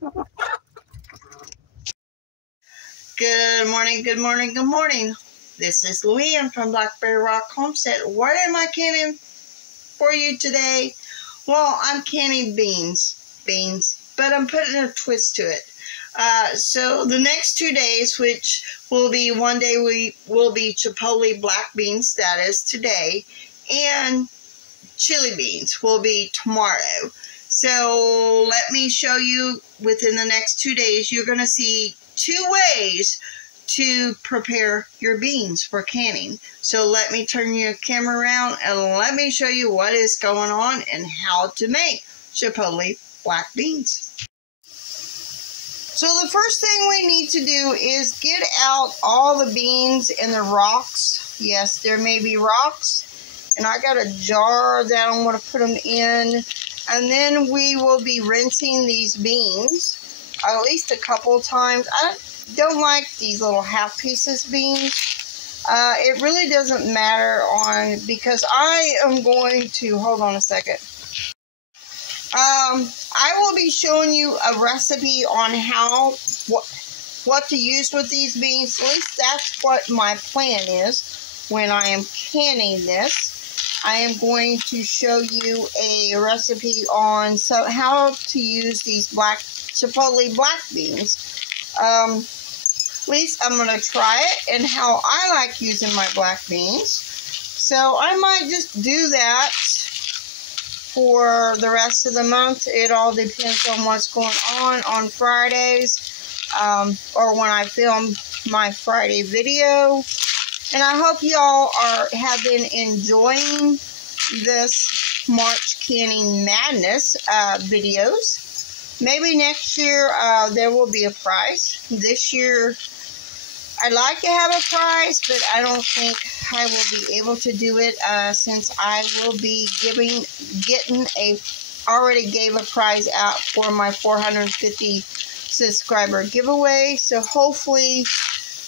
Good morning, good morning, good morning. This is Luann from Blackberryrock Homestead. What am I canning for you today? Well, I'm canning beans, but I'm putting a twist to it. So the next 2 days, which will be one day will be Chipotle black beans, that is today, and chili beans will be tomorrow. So let me show you within the next 2 days, you're going to see 2 ways to prepare your beans for canning. So let me turn your camera around and let me show you what is going on and how to make Chipotle black beans. So the first thing we need to do is get out all the beans and the rocks. Yes, there may be rocks. And I got a jar that I want to put them in. And then we will be rinsing these beans at least a couple of times. I don't like these little half pieces beans. It really doesn't matter because I am going to, hold on a second. I will be showing you a recipe on what to use with these beans. At least that's what my plan is when I am canning this. I am going to show you a recipe on how to use these Chipotle black beans. At least I'm going to try it and how I like using my black beans. So I might just do that for the rest of the month. It all depends on what's going on Fridays, or when I film my Friday video. And I hope y'all have been enjoying this March Canning Madness videos. Maybe next year there will be a prize. This year I'd like to have a prize, but I don't think I will be able to do it since I will be already gave a prize out for my 450 subscriber giveaway. So hopefully,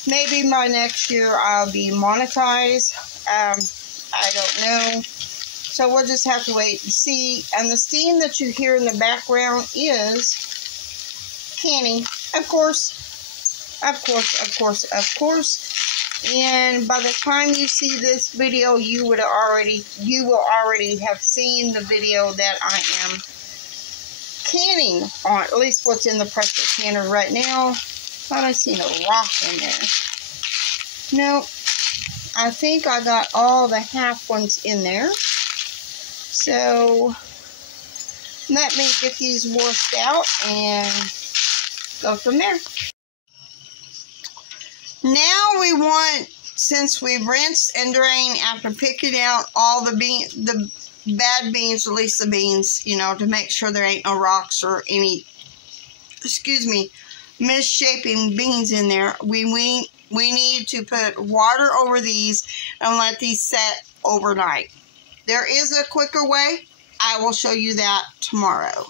maybe by next year I'll be monetized. I don't know. So we'll just have to wait and see. And the steam that you hear in the background is canning. Of course. And by the time you see this video, you will already have seen the video that I am canning on. At least what's in the pressure canner right now. Thought I seen a rock in there. Nope. I think I got all the half ones in there. So let me get these washed out and go from there. Now we want, since we've rinsed and drained after picking out all the bad beans, at least the beans, to make sure there ain't no rocks or any, misshapen beans in there, we need to put water over these and let these set overnight. There is a quicker way. I will show you that tomorrow.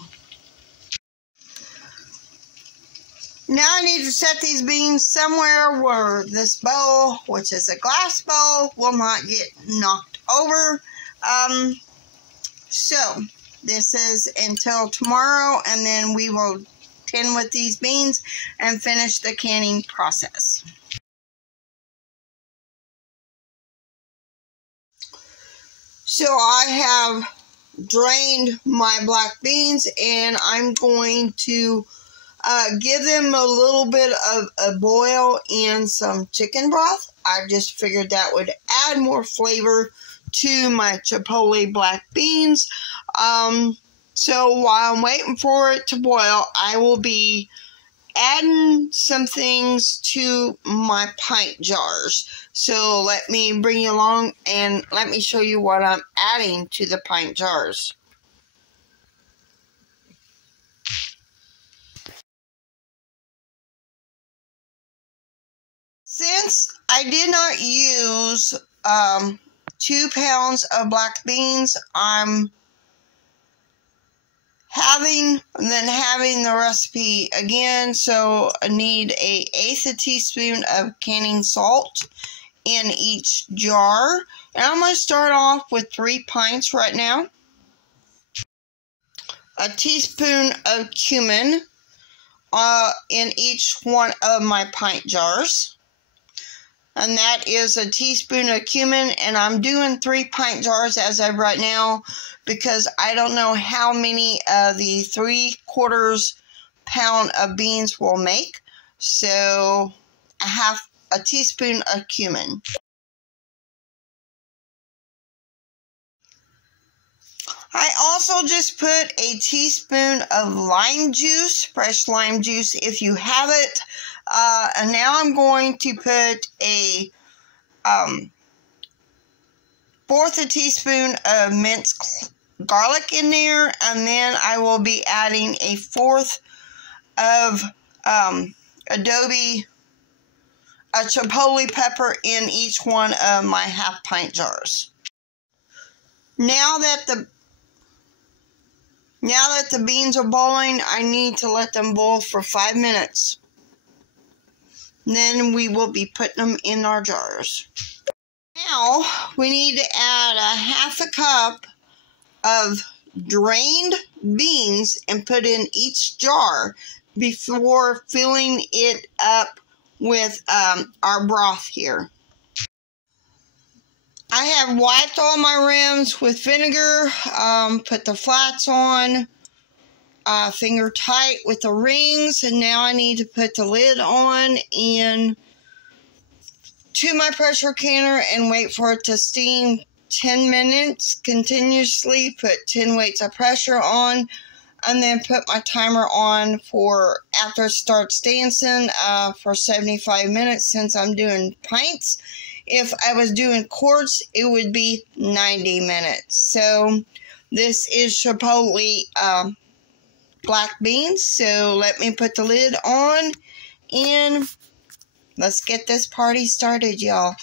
Now I need to set these beans somewhere where this bowl, which is a glass bowl, will not get knocked over. So this is until tomorrow, and then we will tin with these beans and finish the canning process. So I have drained my black beans, and I'm going to give them a little bit of a boil in some chicken broth. I just figured that would add more flavor to my Chipotle black beans. So while I'm waiting for it to boil, I will be adding some things to my pint jars. So let me bring you along and let me show you what I'm adding to the pint jars. Since I did not use 2 pounds of black beans, I'm having the recipe again, so I need 1/8 teaspoon of canning salt in each jar. And I'm going to start off with 3 pints right now. A teaspoon of cumin, in each one of my pint jars. And that is a teaspoon of cumin, and I'm doing 3 pint jars as of right now because I don't know how many of the 3/4 pound of beans will make. So a teaspoon of cumin. I also just put a teaspoon of lime juice, fresh lime juice if you have it. And now I'm going to put a 1/4 a teaspoon of minced garlic in there, and then I will be adding a 1/4 of adobe, a chipotle pepper in each one of my 1/2 pint jars. Now that the beans are boiling, I need to let them boil for 5 minutes. Then we will be putting them in our jars. Now we need to add a 1/2 cup of drained beans and put in each jar before filling it up with our broth here. I have wiped all my rims with vinegar, put the flats on, finger tight with the rings, and now I need to put the lid on and to my pressure canner and wait for it to steam 10 minutes continuously. Put 10 weights of pressure on, and then put my timer on for after it starts dancing for 75 minutes since I'm doing pints. If I was doing quarts, it would be 90 minutes. So this is Chipotle black beans. So let me put the lid on and let's get this party started, y'all.